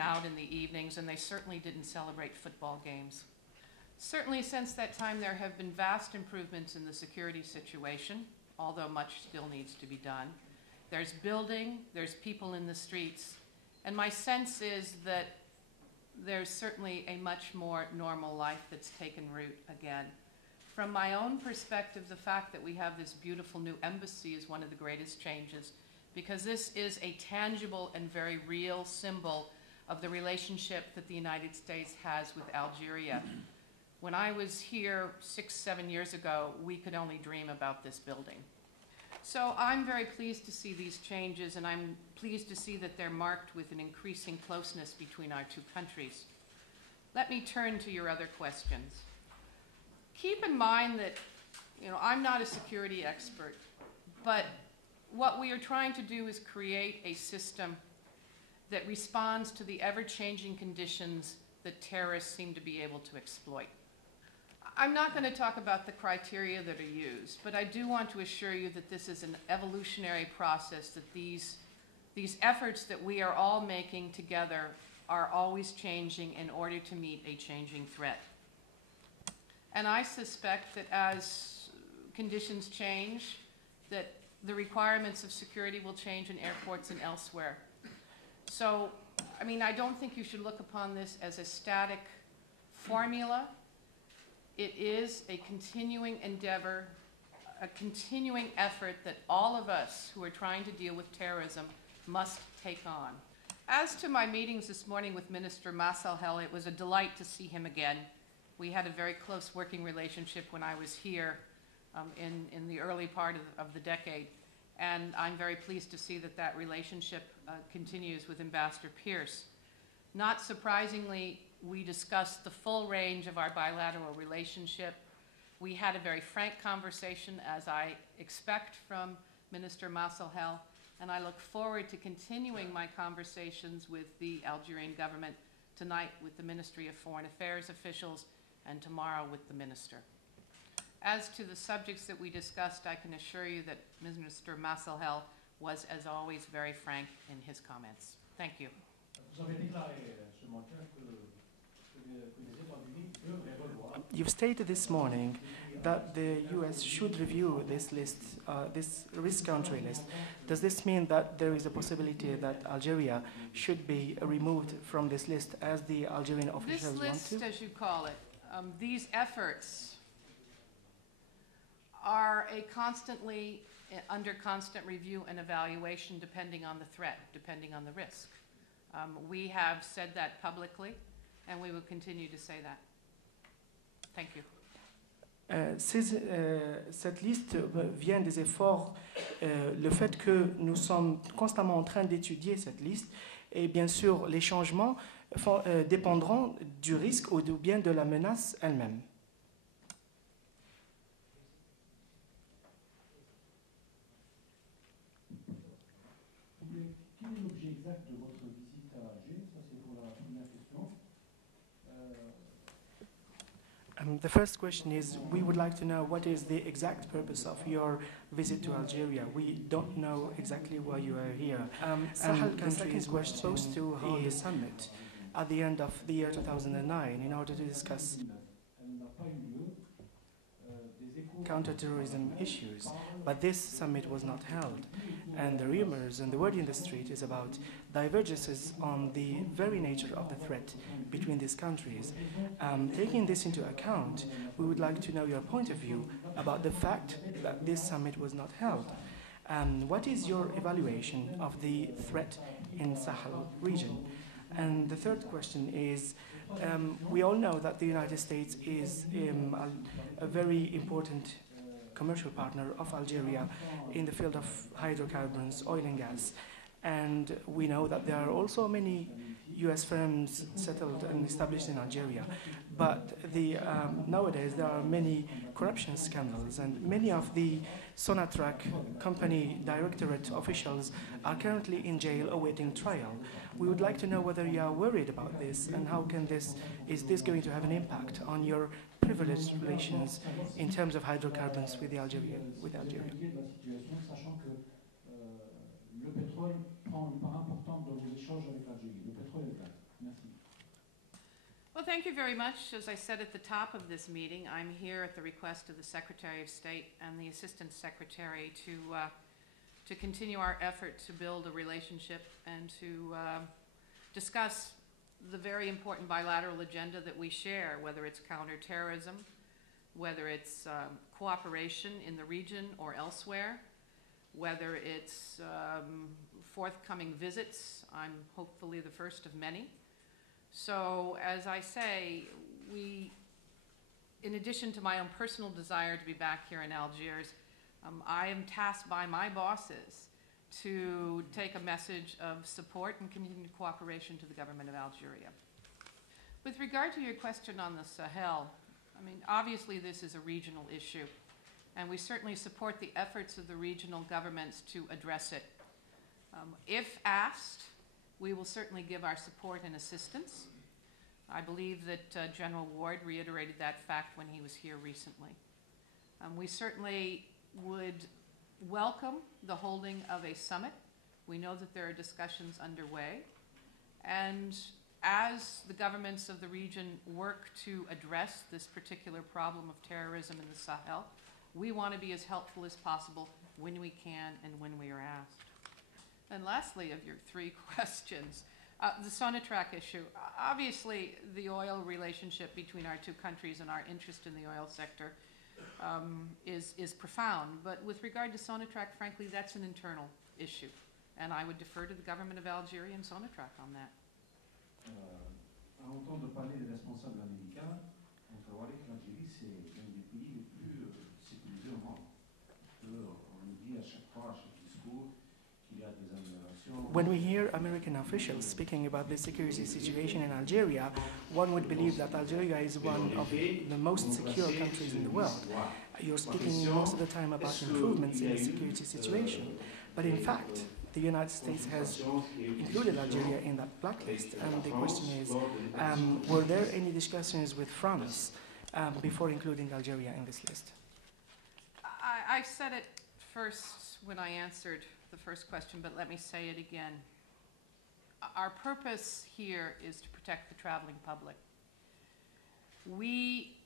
went out in the evenings, and they certainly didn't celebrate football games. Certainly since that time there have been vast improvements in the security situation, although much still needs to be done. There's building, there's people in the streets, and my sense is that there's certainly a much more normal life that's taken root again. From my own perspective, the fact that we have this beautiful new embassy is one of the greatest changes, because this is a tangible and very real symbol of the relationship that the United States has with Algeria. When I was here 6-7 years ago, we could only dream about this building. So I'm very pleased to see these changes, and I'm pleased to see that they're marked with an increasing closeness between our two countries. Let me turn to your other questions. Keep in mind that, I'm not a security expert, but what we are trying to do is create a system that responds to the ever-changing conditions that terrorists seem to be able to exploit. I'm not going to talk about the criteria that are used, but I do want to assure you that this is an evolutionary process, that these efforts that we are all making together are always changing in order to meet a changing threat. And I suspect that as conditions change, that the requirements of security will change in airports and elsewhere. So, I don't think you should look upon this as a static formula. It is a continuing endeavor, a continuing effort that all of us who are trying to deal with terrorism must take on. As to my meetings this morning with Minister Messahel, it was a delight to see him again. We had a very close working relationship when I was here in the early part of the decade, and I'm very pleased to see that relationship continues with Ambassador Pierce. Not surprisingly, we discussed the full range of our bilateral relationship. We had a very frank conversation, as I expect from Minister Messahel, and I look forward to continuing my conversations with the Algerian government tonight with the Ministry of Foreign Affairs officials and tomorrow with the Minister. As to the subjects that we discussed, I can assure you that Minister Messahel was, as always, very frank in his comments. Thank you. You've stated this morning that the U.S. should review this list, this risk country list. Does this mean that there is a possibility that Algeria should be removed from this list, as the Algerian officials want to? This list, as you call it, these efforts are constantly under constant review and evaluation, depending on the threat, depending on the risk. We have said that publicly, and we will continue to say that. Thank you. Cette liste vient des efforts, le fait que nous sommes constamment en train d'étudier cette liste, et bien sûr les changements dépendront du risque ou bien de la menace elle-même. Quel est l'objet exact de votre visite à Alger? Ça, c'est pour la première question. The first question is, we would like to know what is the exact purpose of your visit to Algeria. We don't know exactly why you are here. Sahel countries were supposed to hold a summit at the end of the year 2009 in order to discuss counterterrorism issues, but this summit was not held. And the rumors and the word in the street is about divergences on the very nature of the threat between these countries. Taking this into account, we would like to know your point of view about the fact that this summit was not held. What is your evaluation of the threat in Sahel region? And the third question is, we all know that the United States is a very important commercial partner of Algeria in the field of hydrocarbons, oil and gas. And we know that there are also many U.S. firms settled and established in Algeria. But nowadays there are many corruption scandals, and many of the Sonatrach company directorate officials are currently in jail awaiting trial. We would like to know whether you are worried about this, and how can is this going to have an impact on your privileged relations in terms of hydrocarbons with Algeria? Le pétrole prend une part importante dans vos échanges avec l'Algérie, le pétrole et le gaz. thank you very much. As I said at the top of this meeting, I'm here at the request of the Secretary of State and the Assistant Secretary to continue our effort to build a relationship and to discuss the very important bilateral agenda that we share, whether it's counterterrorism, whether it's cooperation in the region or elsewhere, whether it's forthcoming visits. I'm hopefully the first of many. So, as I say, in addition to my own personal desire to be back here in Algiers, I am tasked by my bosses to take a message of support and continued cooperation to the government of Algeria. With regard to your question on the Sahel, I mean, obviously this is a regional issue, and we certainly support the efforts of the regional governments to address it. If asked, we will certainly give our support and assistance. I believe that General Ward reiterated that fact when he was here recently. We certainly would welcome the holding of a summit. We know that there are discussions underway. And as the governments of the region work to address this particular problem of terrorism in the Sahel, we want to be as helpful as possible when we can and when we are asked. And lastly, of your three questions, the Sonatrach issue. Obviously, the oil relationship between our two countries and our interest in the oil sector is profound. But with regard to Sonatrach, frankly, that's an internal issue. And I would defer to the government of Algeria and Sonatrach on that. À entendre parler des responsables américains, on peut voir que l'Algérie, c'est l'un des pays les plus sécurisés au monde. On nous dit à chaque fois, à chaque discours, qu'il y a des améliorations. When we hear American officials speaking about the security situation in Algeria, one would believe that Algeria is one of the most secure countries in the world. You're speaking most of the time about improvements in the security situation, but in fact, the United States has included Algeria in that blacklist, and the question is, were there any discussions with France before including Algeria in this list? I said it first when I answered the first question, but let me say it again. Our purpose here is to protect the traveling public. We